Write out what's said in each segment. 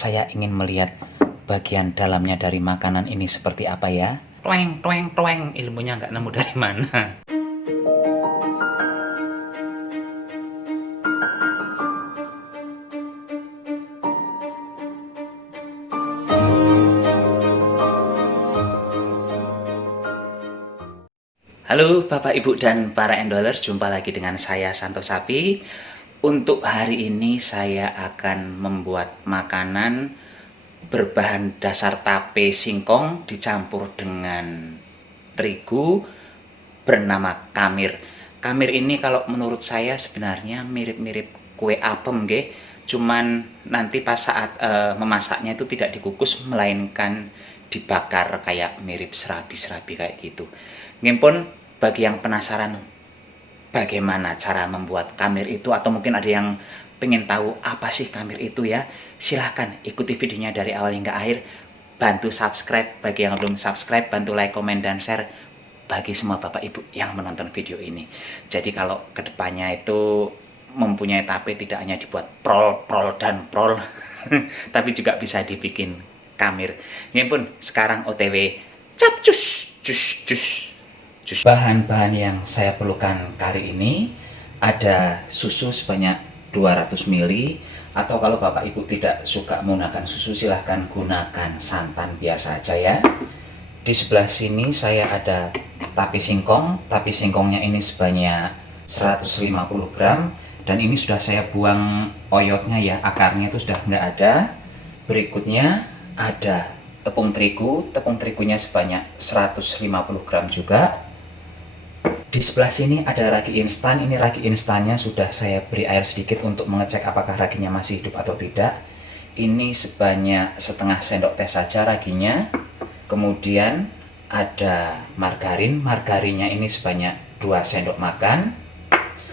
Saya ingin melihat bagian dalamnya dari makanan ini seperti apa ya. Toeng, toeng, toeng, ilmunya nggak nemu dari mana. Halo Bapak Ibu dan para endolers, jumpa lagi dengan saya Santo Sapi. Untuk hari ini saya akan membuat makanan berbahan dasar tape singkong dicampur dengan terigu bernama kamir. Kamir ini kalau menurut saya sebenarnya mirip-mirip kue apem nggih. Cuman nanti pas saat memasaknya itu tidak dikukus melainkan dibakar kayak mirip serabi-serabi kayak gitu. Nggih pun bagi yang penasaran bagaimana cara membuat kamir itu atau mungkin ada yang pengen tahu apa sih kamir itu ya, silahkan ikuti videonya dari awal hingga akhir. Bantu subscribe bagi yang belum subscribe, bantu like, komen, dan share bagi semua Bapak Ibu yang menonton video ini. Jadi kalau kedepannya itu mempunyai tape tidak hanya dibuat prol, prol, dan prol tapi juga bisa dibikin kamir. Ini pun sekarang OTW capcus cus cus. Bahan-bahan yang saya perlukan kali ini ada susu sebanyak 200 ml, atau kalau Bapak Ibu tidak suka menggunakan susu silahkan gunakan santan biasa aja ya. Di sebelah sini saya ada tape singkong. Tape singkongnya ini sebanyak 150 gram dan ini sudah saya buang oyotnya ya, akarnya itu sudah nggak ada. Berikutnya ada tepung terigunya sebanyak 150 gram juga. Di sebelah sini ada ragi instan. Ini ragi instannya sudah saya beri air sedikit untuk mengecek apakah raginya masih hidup atau tidak. Ini sebanyak setengah sendok teh saja raginya. Kemudian ada margarin. Margarinnya ini sebanyak 2 sendok makan.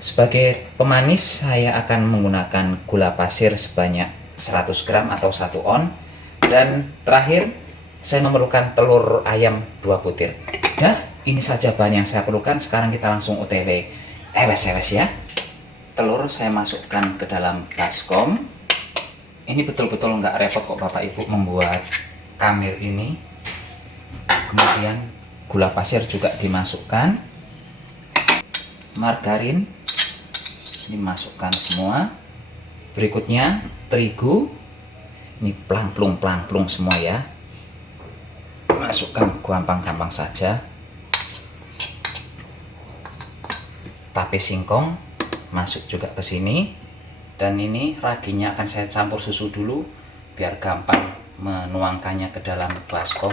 Sebagai pemanis saya akan menggunakan gula pasir sebanyak 100 gram atau 1 on. Dan terakhir saya memerlukan telur ayam 2 butir. Dah, ini saja bahan yang saya perlukan. Sekarang kita langsung OTW ewes-ewes ya. Telur saya masukkan ke dalam baskom. Ini betul-betul nggak repot kok Bapak Ibu membuat kamir ini. Kemudian gula pasir juga dimasukkan. Margarin dimasukkan semua. Berikutnya terigu. Ini pelang-plung semua ya. Masukkan gampang-gampang saja. Tape singkong masuk juga ke sini, dan ini raginya akan saya campur susu dulu biar gampang menuangkannya ke dalam baskom.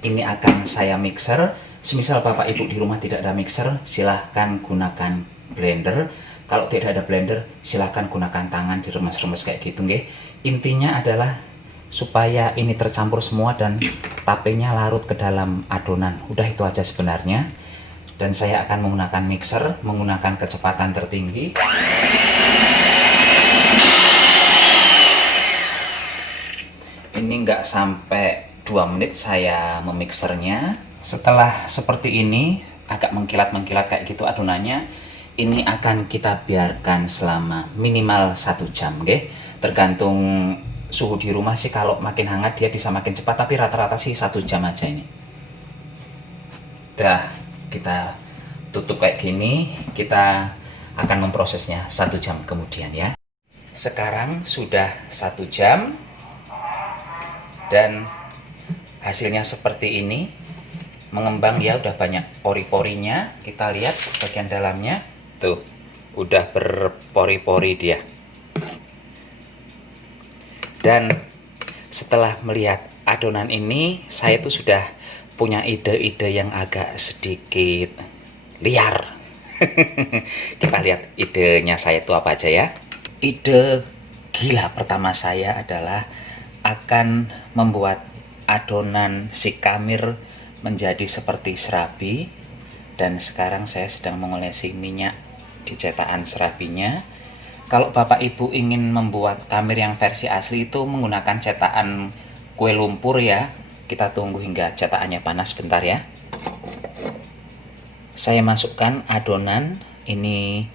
Ini akan saya mixer. Semisal Bapak Ibu di rumah tidak ada mixer, silahkan gunakan blender. Kalau tidak ada blender, silahkan gunakan tangan diremes-remes kayak gitu nggih. Intinya adalah supaya ini tercampur semua dan tapenya larut ke dalam adonan. Udah itu aja sebenarnya. Dan saya akan menggunakan mixer, menggunakan kecepatan tertinggi. Ini nggak sampai 2 menit saya memixernya. Setelah seperti ini, agak mengkilat-mengkilat kayak gitu adonannya, ini akan kita biarkan selama minimal 1 jam, nggih. Tergantung suhu di rumah sih, kalau makin hangat dia bisa makin cepat, tapi rata-rata sih 1 jam aja ini. Udah, kita tutup kayak gini, kita akan memprosesnya 1 jam kemudian ya. Sekarang sudah 1 jam dan hasilnya seperti ini, mengembang ya, udah banyak pori-porinya. Kita lihat bagian dalamnya tuh, udah berpori-pori dia. Dan setelah melihat adonan ini, saya tuh sudah punya ide-ide yang agak sedikit liar. Kita lihat idenya saya itu apa aja ya. Ide gila pertama saya adalah akan membuat adonan si kamir menjadi seperti serabi. Dan sekarang saya sedang mengolesi minyak di cetakan serabinya. Kalau Bapak Ibu ingin membuat kamir yang versi asli itu menggunakan cetakan kue lumpur ya. Kita tunggu hingga cetakannya panas bentar ya. Saya masukkan adonan ini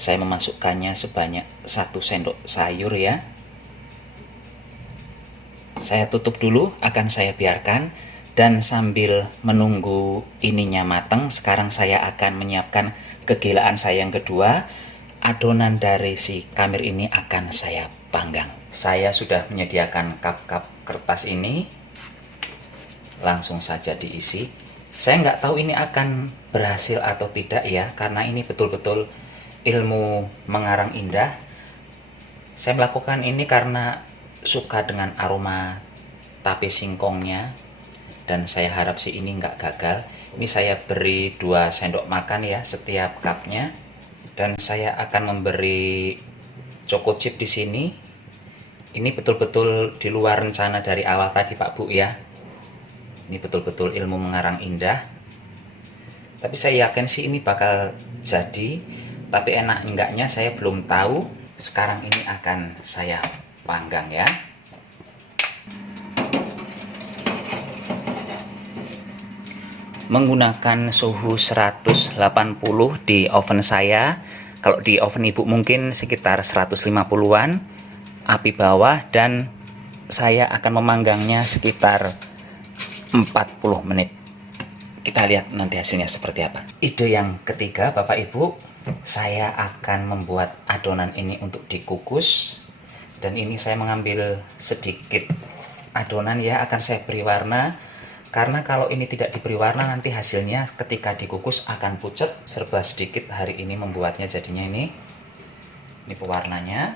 Saya memasukkannya sebanyak 1 sendok sayur ya. Saya tutup dulu, akan saya biarkan. Dan sambil menunggu ininya matang, sekarang saya akan menyiapkan kegilaan saya yang kedua. Adonan dari si kamir ini akan saya panggang. Saya sudah menyediakan cup-cup kertas ini. Langsung saja diisi. Saya nggak tahu ini akan berhasil atau tidak ya, karena ini betul-betul ilmu mengarang indah. Saya melakukan ini karena suka dengan aroma tape singkongnya, dan saya harap sih ini nggak gagal. Ini saya beri 2 sendok makan ya setiap cupnya, dan saya akan memberi choco chip di sini. Ini betul-betul di luar rencana dari awal tadi Pak Bu ya. Ini betul-betul ilmu mengarang indah. Tapi saya yakin sih ini bakal jadi. Tapi enak enggaknya saya belum tahu. Sekarang ini akan saya panggang ya. Menggunakan suhu 180 di oven saya. Kalau di oven ibu mungkin sekitar 150-an. Api bawah, dan saya akan memanggangnya sekitar 40 menit. Kita lihat nanti hasilnya seperti apa. Ide yang ketiga Bapak Ibu, saya akan membuat adonan ini untuk dikukus. Dan ini saya mengambil sedikit adonan ya, akan saya beri warna. Karena kalau ini tidak diberi warna, nanti hasilnya ketika dikukus akan pucat. Serba sedikit hari ini membuatnya, jadinya ini pewarnanya.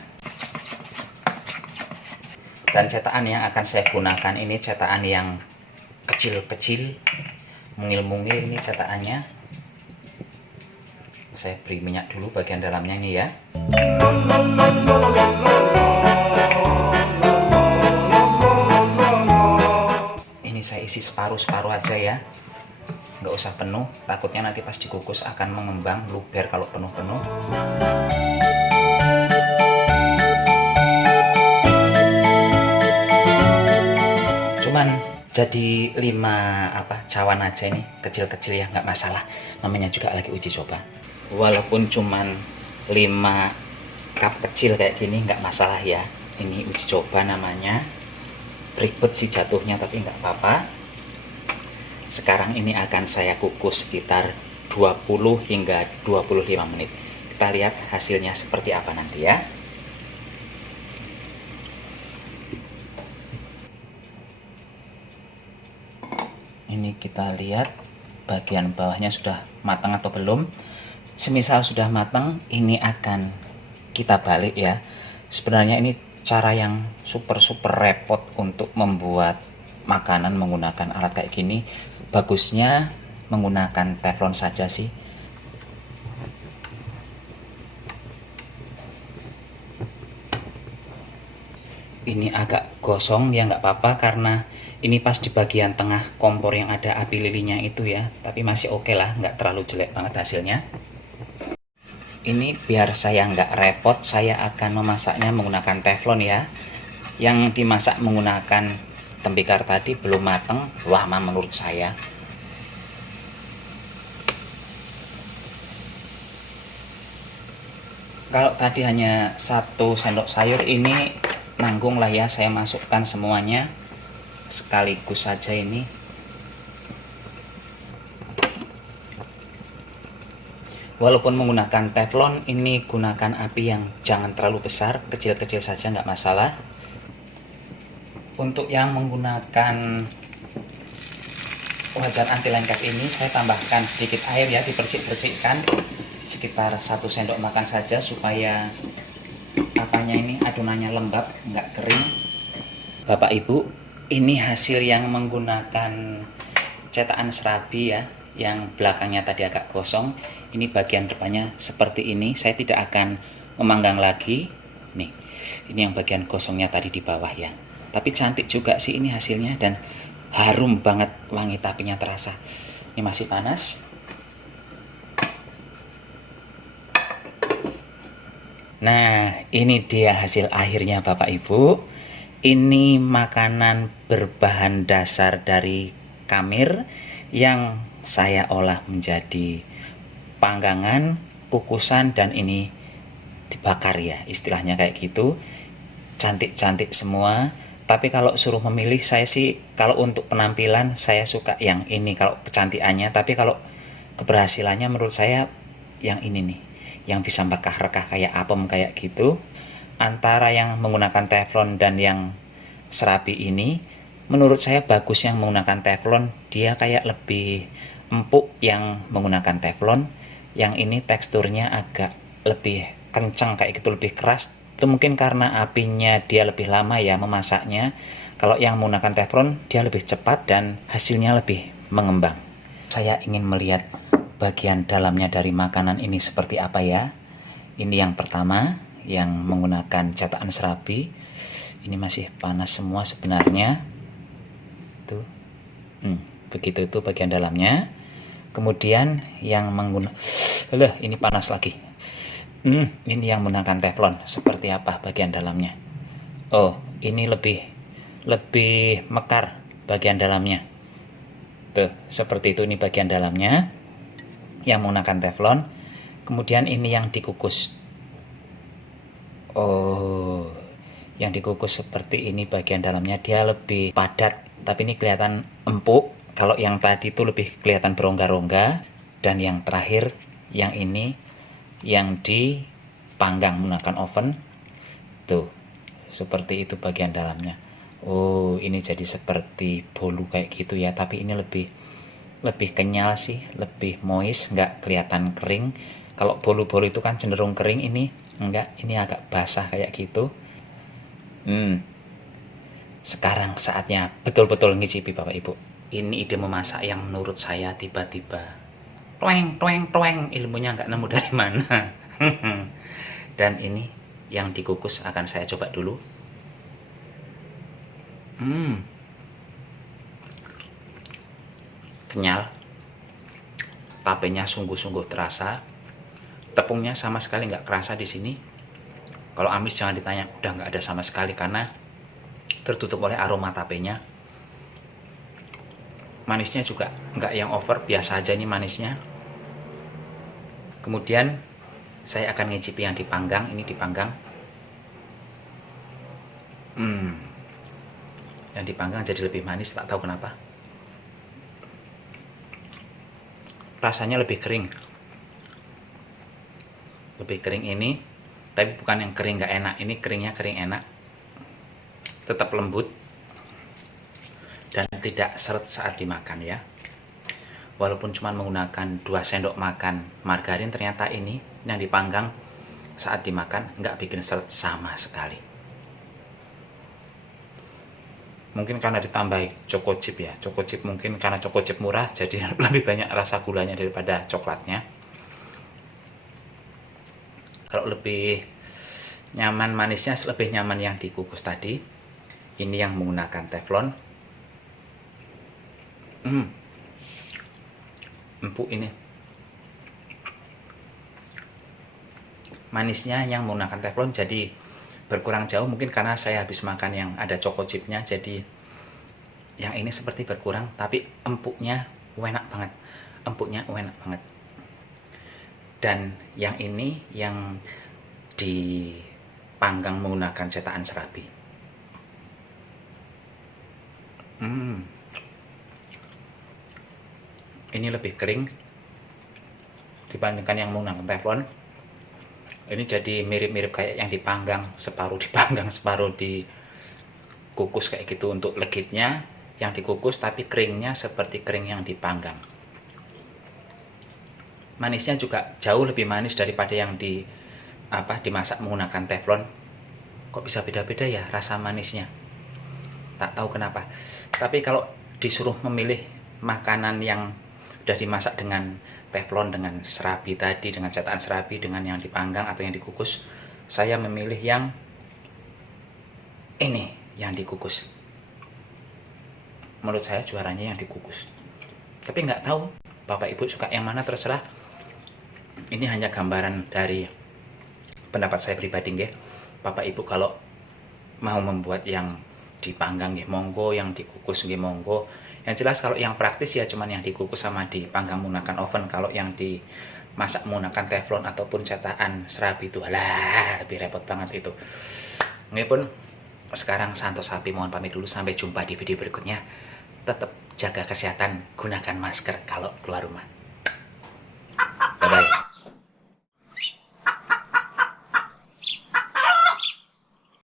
Dan cetakan yang akan saya gunakan ini cetakan yang kecil-kecil, mungil-mungil ini cetakannya. Saya beri minyak dulu bagian dalamnya ini ya. Ini saya isi separuh-separuh aja ya, nggak usah penuh, takutnya nanti pas dikukus akan mengembang, luber kalau penuh-penuh. Cuman jadi 5 cawan aja ini, kecil-kecil ya, nggak masalah, namanya juga lagi uji coba. Walaupun cuman 5 cup kecil kayak gini nggak masalah ya, ini uji coba namanya. Ribet sih jatuhnya tapi nggak apa-apa. Sekarang ini akan saya kukus sekitar 20 hingga 25 menit. Kita lihat hasilnya seperti apa nanti ya. Ini kita lihat bagian bawahnya sudah matang atau belum. Semisal sudah matang, ini akan kita balik ya. Sebenarnya ini cara yang super repot untuk membuat makanan menggunakan alat kayak gini. Bagusnya menggunakan teflon saja sih. Ini agak gosong ya, nggak apa-apa karena ini pas di bagian tengah kompor yang ada api lilinnya itu ya. Tapi masih oke lah, nggak terlalu jelek banget hasilnya. Ini biar saya nggak repot, saya akan memasaknya menggunakan teflon ya. Yang dimasak menggunakan tembikar tadi belum matang, lama menurut saya. Kalau tadi hanya 1 sendok sayur, ini nanggung lah ya, saya masukkan semuanya sekaligus saja ini. Walaupun menggunakan teflon, ini gunakan api yang jangan terlalu besar, kecil-kecil saja nggak masalah. Untuk yang menggunakan wajan anti lengket ini, saya tambahkan sedikit air ya, dipersih-bersihkan sekitar 1 sendok makan saja supaya adonannya lembab, nggak kering. Bapak Ibu, ini hasil yang menggunakan cetakan serabi ya, yang belakangnya tadi agak gosong. Ini bagian depannya seperti ini. Saya tidak akan memanggang lagi. Nih, ini yang bagian gosongnya tadi di bawah ya. Tapi cantik juga sih ini hasilnya, dan harum banget, wangi tapinya terasa. Ini masih panas. Nah, ini dia hasil akhirnya Bapak Ibu. Ini makanan berbahan dasar dari kamir yang saya olah menjadi panggangan, kukusan, dan ini dibakar ya, istilahnya kayak gitu. Cantik-cantik semua. Tapi kalau suruh memilih, saya sih kalau untuk penampilan saya suka yang ini kalau kecantikannya, tapi kalau keberhasilannya menurut saya yang ini nih, yang bisa rekah-rekah kayak apem kayak gitu. Antara yang menggunakan teflon dan yang serabi ini, menurut saya bagus yang menggunakan teflon. Dia kayak lebih empuk yang menggunakan teflon. Yang ini teksturnya agak lebih kencang kayak gitu, lebih keras. Itu mungkin karena apinya dia lebih lama ya memasaknya. Kalau yang menggunakan teflon dia lebih cepat dan hasilnya lebih mengembang. Saya ingin melihat bagian dalamnya dari makanan ini seperti apa ya. Ini yang pertama, yang menggunakan cetakan serabi. Ini masih panas semua sebenarnya. Tuh. Begitu itu bagian dalamnya. Kemudian yang menggunakan ini panas lagi. Ini yang menggunakan teflon. Seperti apa bagian dalamnya? Oh, ini lebih mekar bagian dalamnya. Tuh, seperti itu ini bagian dalamnya yang menggunakan teflon. Kemudian ini yang dikukus. Oh, yang dikukus seperti ini bagian dalamnya, dia lebih padat, tapi ini kelihatan empuk. Kalau yang tadi itu lebih kelihatan berongga-rongga. Dan yang terakhir, yang ini yang dipanggang menggunakan oven. Tuh, seperti itu bagian dalamnya. Oh, ini jadi seperti bolu kayak gitu ya, tapi ini lebih kenyal sih, lebih moist, nggak kelihatan kering. Kalau bolu-bolu itu kan cenderung kering, ini enggak, ini agak basah kayak gitu. Sekarang saatnya betul-betul ngicipi Bapak Ibu. Ini ide memasak yang menurut saya tiba-tiba toeng, ilmunya nggak nemu dari mana. Dan ini yang dikukus akan saya coba dulu. Kenyal, tapenya sungguh-sungguh terasa. Tepungnya sama sekali nggak kerasa di sini. Kalau amis jangan ditanya, udah nggak ada sama sekali karena tertutup oleh aroma tapenya. Manisnya juga nggak yang over, biasa aja ini manisnya. Kemudian saya akan ngicipi yang dipanggang. Ini dipanggang. Yang dipanggang jadi lebih manis, tak tahu kenapa. Rasanya lebih kering. Lebih kering ini, tapi bukan yang kering nggak enak. Ini keringnya kering enak. Tetap lembut dan tidak seret saat dimakan ya. Walaupun cuma menggunakan 2 sendok makan margarin, ternyata ini yang dipanggang saat dimakan nggak bikin seret sama sekali. Mungkin karena ditambahi choco chip ya. Choco chip mungkin karena choco chip murah, jadi lebih banyak rasa gulanya daripada coklatnya. Kalau lebih nyaman manisnya, lebih nyaman yang dikukus tadi. Ini yang menggunakan teflon. Empuk ini. Manisnya yang menggunakan teflon jadi berkurang jauh, mungkin karena saya habis makan yang ada choco chipnya, jadi yang ini seperti berkurang, tapi empuknya enak banget. Empuknya enak banget. Dan yang ini yang dipanggang menggunakan cetakan serabi. Ini lebih kering dibandingkan yang menggunakan teflon. Ini jadi mirip-mirip kayak yang dipanggang, separuh dipanggang, separuh dikukus kayak gitu untuk legitnya. Yang dikukus tapi keringnya seperti kering yang dipanggang. Manisnya juga jauh lebih manis daripada yang dimasak menggunakan teflon. Kok bisa beda-beda ya rasa manisnya? Tak tahu kenapa. Tapi kalau disuruh memilih makanan yang udah dimasak dengan teflon, dengan serabi tadi, dengan cetakan serabi, dengan yang dipanggang atau yang dikukus, saya memilih yang ini, yang dikukus. Menurut saya juaranya yang dikukus. Tapi nggak tahu Bapak Ibu suka yang mana, terserah. Ini hanya gambaran dari pendapat saya pribadi nggih. Bapak Ibu kalau mau membuat yang dipanggang nggih monggo, yang dikukus nggih monggo. Yang jelas kalau yang praktis ya cuman yang dikukus sama dipanggang menggunakan oven. Kalau yang masak menggunakan teflon ataupun cetakan serabi itu, alah lebih repot banget itu. Ini pun sekarang Santo Sapi mohon pamit dulu, sampai jumpa di video berikutnya. Tetap jaga kesehatan, gunakan masker kalau keluar rumah.